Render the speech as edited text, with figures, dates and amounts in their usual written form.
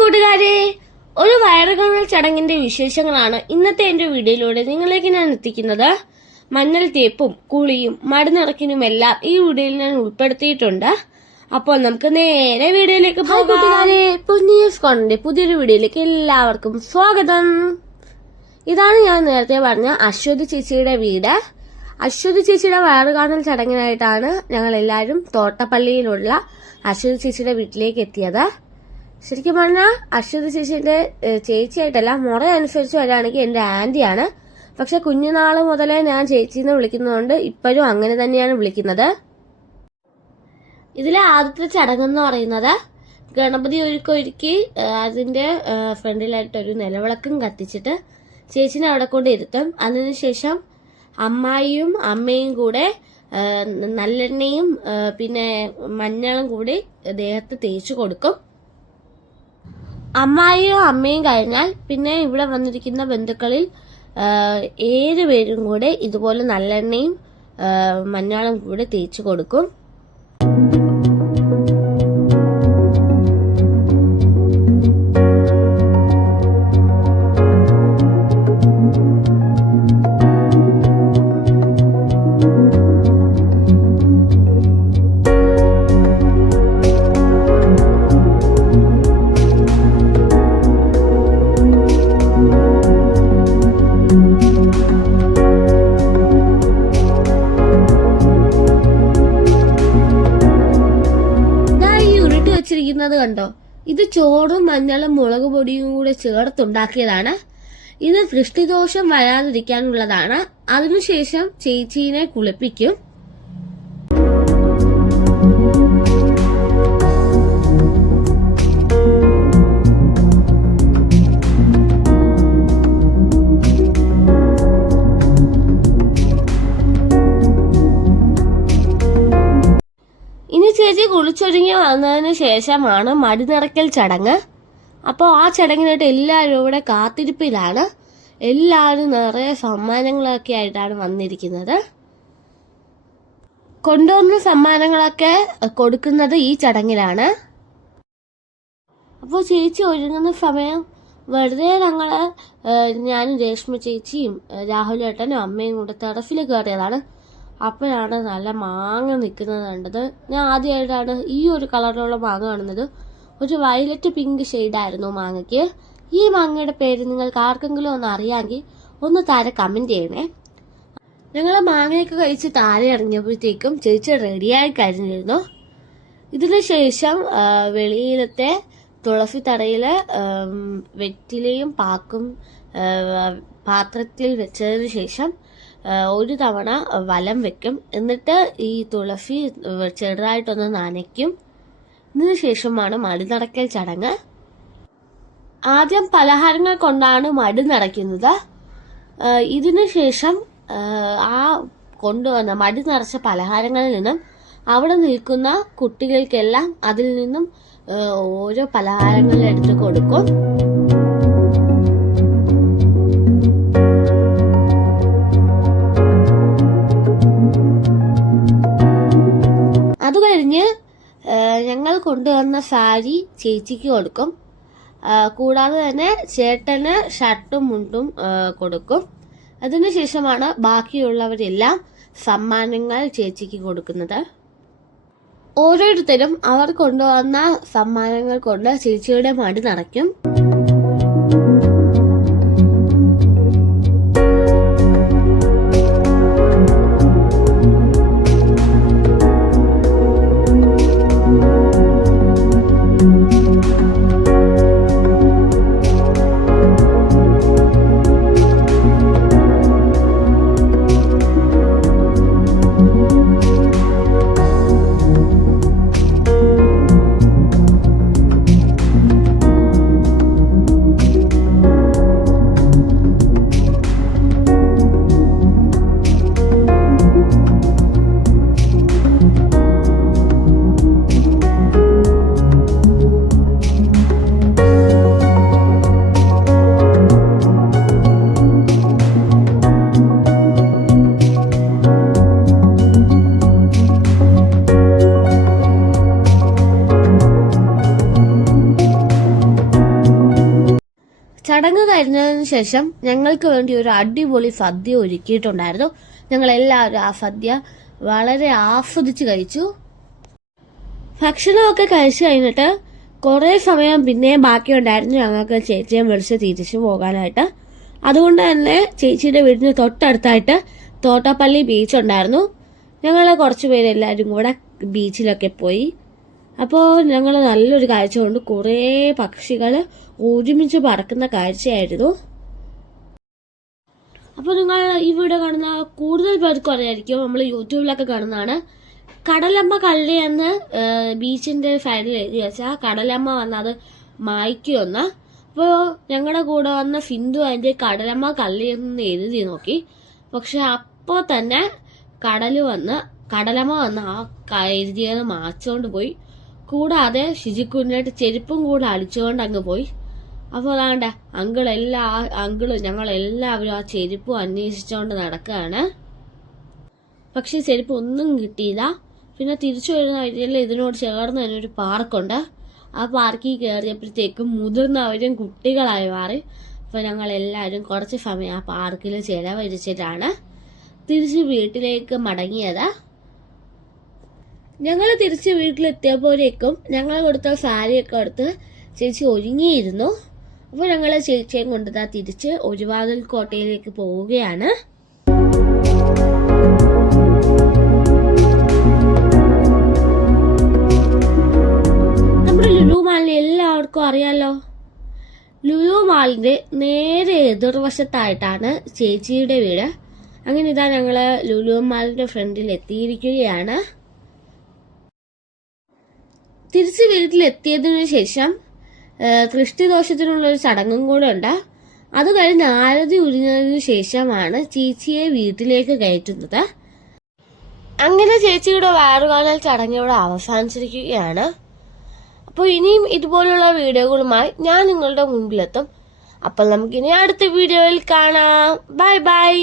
കൂട്ടുകാരെ, ഒരു വയറുകാണൽ ചടങ്ങിന്റെ വിശേഷങ്ങളാണ് ഇന്നത്തെ എന്റെ വീഡിയോയിലൂടെ നിങ്ങളിലേക്ക് ഞാൻ എത്തിക്കുന്നത്. മഞ്ഞൾ തേപ്പും കുളിയും മരുന്നിറക്കിനുമെല്ലാം ഈ വീഡിയോയിൽ ഞാൻ ഉൾപ്പെടുത്തിയിട്ടുണ്ട്. അപ്പോൾ നമുക്ക് നേരെ വീഡിയോയിലേക്ക് പോകാം. കൂട്ടുകാരെ, ന്യൂസ് കോർണറിന്റെ പുതിയൊരു വീഡിയോയിലേക്ക് എല്ലാവർക്കും സ്വാഗതം. ഇതാണ് ഞാൻ നേരത്തെ പറഞ്ഞ അശ്വതി ചേച്ചിയുടെ വീട്. അശ്വതി ചേച്ചിയുടെ വയറുകാണൽ ചടങ്ങിനായിട്ടാണ് ഞങ്ങൾ എല്ലാവരും തോട്ടപ്പള്ളിയിലുള്ള അശ്വതി ചേച്ചിയുടെ വീട്ടിലേക്ക് എത്തിയത്. ശരിക്കും പറഞ്ഞാൽ അശ്വതി ചേച്ചിന്റെ ചേച്ചിയായിട്ടല്ല, മുറ അനുസരിച്ച് വരികയാണെങ്കിൽ എന്റെ ആന്റിയാണ്. പക്ഷെ കുഞ്ഞുനാള് മുതലേ ഞാൻ ചേച്ചിന്ന് വിളിക്കുന്നതുകൊണ്ട് ഇപ്പോഴും അങ്ങനെ തന്നെയാണ് വിളിക്കുന്നത്. ഇതിലെ ആദ്യത്തെ ചടങ്ങെന്ന് പറയുന്നത് ഗണപതി ഒരുക്കി അതിന്റെ ഫ്രണ്ടിലായിട്ടൊരു നിലവിളക്കും കത്തിച്ചിട്ട് ചേച്ചിനെ അവിടെ കൊണ്ട് ഇരുത്തും. അതിനുശേഷം അമ്മായിയും അമ്മയും കൂടെ നല്ലെണ്ണയും പിന്നെ മഞ്ഞളും കൂടി ദേഹത്ത് തേച്ചു കൊടുക്കും. അമ്മായിയും അമ്മയും കഴിഞ്ഞാൽ പിന്നെ ഇവിടെ വന്നിരിക്കുന്ന ബന്ധുക്കളിൽ 7 പേരും കൂടെ ഇതുപോലെ നല്ലെണ്ണയും മഞ്ഞളും കൂടെ തേച്ചു കൊടുക്കും. കണ്ടോ, ഇത് ചോറും മഞ്ഞളും മുളക് പൊടിയും കൂടെ ചേർത്തുണ്ടാക്കിയതാണ്. ഇത് ദൃഷ്ടിദോഷം വരാതിരിക്കാനുള്ളതാണ്. അതിനുശേഷം ചേച്ചീനെ കുളിപ്പിക്കും. ചേച്ചി കുളിച്ചൊരുങ്ങി വന്നതിന് ശേഷമാണ് മടി നിറയ്ക്കൽ ചടങ്ങ്. അപ്പോൾ ആ ചടങ്ങിനായിട്ട് എല്ലാവരും ഇവിടെ കാത്തിരിപ്പിലാണ്. എല്ലാവരും നിറയെ സമ്മാനങ്ങളൊക്കെ ആയിട്ടാണ് വന്നിരിക്കുന്നത്. കൊണ്ടുവന്ന സമ്മാനങ്ങളൊക്കെ കൊടുക്കുന്നത് ഈ ചടങ്ങിലാണ്. അപ്പോൾ ചേച്ചി ഒരുങ്ങുന്ന സമയം വെറുതെ ഞാനും രേഷ്മ ചേച്ചിയും രാഹുൽ ഏട്ടനും അമ്മയും കൂടെ ടെറസിൽ കയറിയതാണ്. അപ്പോഴാണ് നല്ല മാങ്ങ നിൽക്കുന്നത് കണ്ടത്. ഞാൻ ആദ്യമായിട്ടാണ് ഈ ഒരു കളറിലുള്ള മാങ്ങ കാണുന്നത്. ഒരു വയലറ്റ് പിങ്ക് ഷെയ്ഡായിരുന്നു മാങ്ങയ്ക്ക്. ഈ മാങ്ങയുടെ പേര് നിങ്ങൾക്ക് ആർക്കെങ്കിലും ഒന്ന് അറിയാമെങ്കിൽ ഒന്ന് താഴെ കമന്റ് ചെയ്യണേ. ഞങ്ങൾ മാങ്ങയൊക്കെ കഴിച്ച് താഴെ ഇറങ്ങിയപ്പോഴത്തേക്കും ചേച്ചി റെഡിയായി കഴിഞ്ഞിരുന്നു. ഇതിനു ശേഷം വെളിയിലത്തെ തുളസി തറയില് വെറ്റിലയും പാക്കും പാത്രത്തിൽ വെച്ചതിന് ശേഷം ഒരു തവണ വലം വെക്കും. എന്നിട്ട് ഈ തുളസി ചെറുതായിട്ടൊന്ന് നനയ്ക്കും. ഇതിനു ശേഷമാണ് മടി നിറയ്ക്കൽ ചടങ്ങ്. ആദ്യം പലഹാരങ്ങൾ കൊണ്ടാണ് മടി നിറയ്ക്കുന്നത്. ഇതിനു ശേഷം ആ കൊണ്ടുവന്ന മടി നിറച്ച പലഹാരങ്ങളിൽ നിന്നും അവിടെ നിൽക്കുന്ന കുട്ടികൾക്കെല്ലാം അതിൽ നിന്നും ഓരോ പലഹാരങ്ങൾ എടുത്ത് കൊടുക്കും. അത് കഴിഞ്ഞ് ഞങ്ങൾ കൊണ്ടുവന്ന സാരി ചേച്ചിക്ക് കൊടുക്കും. കൂടാതെ തന്നെ ചേട്ടന് ഷർട്ടും മുണ്ടും കൊടുക്കും. അതിനുശേഷമാണ് ബാക്കിയുള്ളവരെല്ലാം സമ്മാനങ്ങൾ ചേച്ചിക്ക് കൊടുക്കുന്നത്. ഓരോരുത്തരും അവർ കൊണ്ടുവന്ന സമ്മാനങ്ങൾ കൊണ്ട് ചേച്ചിയുടെ മടി നിറയ്ക്കും. ചടങ്ങ് കഴിഞ്ഞതിന് ശേഷം ഞങ്ങൾക്ക് വേണ്ടി ഒരു അടിപൊളി സദ്യ ഒരുക്കിയിട്ടുണ്ടായിരുന്നു. ഞങ്ങൾ എല്ലാവരും ആ സദ്യ വളരെ ആസ്വദിച്ച് കഴിച്ചു. ഭക്ഷണമൊക്കെ കഴിച്ചു കഴിഞ്ഞിട്ട് കുറെ സമയം പിന്നെ ബാക്കിയുണ്ടായിരുന്നു ഞങ്ങൾക്ക് ചേച്ചിയെ വിളിച്ച് തിരിച്ചു പോകാനായിട്ട്. അതുകൊണ്ട് തന്നെ ചേച്ചിയുടെ വീടിന് തൊട്ടടുത്തായിട്ട് തോട്ടപ്പള്ളി ബീച്ച് ഉണ്ടായിരുന്നു. ഞങ്ങൾ കുറച്ച് പേരെല്ലാവരും കൂടെ ബീച്ചിലൊക്കെ പോയി. അപ്പോൾ ഞങ്ങൾ നല്ലൊരു കാഴ്ച കൊണ്ട് കുറേ പക്ഷികൾ ഒരുമിച്ച് പറക്കുന്ന കാഴ്ചയായിരുന്നു. അപ്പോൾ നിങ്ങൾ ഈ വീഡിയോ കാണുന്ന കൂടുതൽ പേർക്കും അറിയായിരിക്കും, നമ്മൾ യൂട്യൂബിലൊക്കെ കാണുന്നതാണ്. കടലമ്മ കള്ളി എന്ന് ബീച്ചിന്റെ സൈഡിൽ എഴുതി വെച്ചാൽ കടലമ്മ വന്നത് മായ്ക്കുമെന്ന്. അപ്പോൾ ഞങ്ങളുടെ കൂടെ വന്ന സിന്ധു അതിന്റെ കടലമ്മ കള്ളി എന്ന് എഴുതി നോക്കി. പക്ഷെ അപ്പോൾ തന്നെ കടലമ്മ വന്ന് ആ എഴുതിയത് മാച്ചുകൊണ്ട് പോയി. കൂടാതെ ശുചിക്കുഞ്ഞായിട്ട് ചെരുപ്പും കൂടെ അടിച്ചുകൊണ്ട് അങ്ങ് പോയി. അപ്പോൾ അതാണ്ട് അങ്കിളും ഞങ്ങളെല്ലാവരും ആ ചെരുപ്പും അന്വേഷിച്ചുകൊണ്ട് നടക്കുകയാണ്. പക്ഷെ ചെരുപ്പ് ഒന്നും കിട്ടിയില്ല. പിന്നെ തിരിച്ചു വരുന്ന വഴിയിൽ ഇതിനോട് ചേർന്ന് തന്നെ ഒരു പാർക്കുണ്ട്. ആ പാർക്കിൽ കയറിയപ്പോഴത്തേക്കും മുതിർന്നവരും കുട്ടികളായി മാറി. അപ്പോൾ ഞങ്ങളെല്ലാവരും കുറച്ച് സമയം ആ പാർക്കിൽ ചെലവഴിച്ചിട്ടാണ് തിരിച്ച് വീട്ടിലേക്ക് മടങ്ങിയത്. ഞങ്ങൾ തിരിച്ച് വീട്ടിലെത്തിയപ്പോഴേക്കും ഞങ്ങൾ കൊടുത്ത സാരിയൊക്കെ എടുത്ത് ചേച്ചി ഒരുങ്ങിയിരുന്നു. അപ്പോൾ ഞങ്ങൾ ചേച്ചിയെ കൊണ്ടുതാ തിരിച്ച് ഒരുവാതിൽ കോട്ടയിലേക്ക് പോവുകയാണ്. നമ്മുടെ ലുലു മാളിനെ എല്ലാവർക്കും അറിയാലോ. ലുലു മാളിന്റെ നേരെ എതിർവശത്തായിട്ടാണ് ചേച്ചിയുടെ വീട്. അങ്ങനെ ഇതാ ഞങ്ങള് ലുലു മാളിന്റെ ഫ്രണ്ടിൽ എത്തിയിരിക്കുകയാണ്. തിരിച്ച് വീട്ടിലെത്തിയതിനു ശേഷം ദൃഷ്ടിദോഷത്തിനുള്ളൊരു ചടങ്ങും കൂടെ ഉണ്ട്. അത് കഴിഞ്ഞ് ആരതി ഉരിഞ്ഞതിനു ശേഷമാണ് ചേച്ചിയെ വീട്ടിലേക്ക് കയറ്റുന്നത്. അങ്ങനെ ചേച്ചിയുടെ വയറുകാണൽ ചടങ്ങ് ഇവിടെ അവസാനിച്ചിരിക്കുകയാണ്. അപ്പോൾ ഇനിയും ഇതുപോലുള്ള വീഡിയോകളുമായി ഞാൻ നിങ്ങളുടെ മുൻപിലെത്തും. അപ്പോൾ നമുക്കിനി അടുത്ത വീഡിയോയിൽ കാണാം. Bye bye.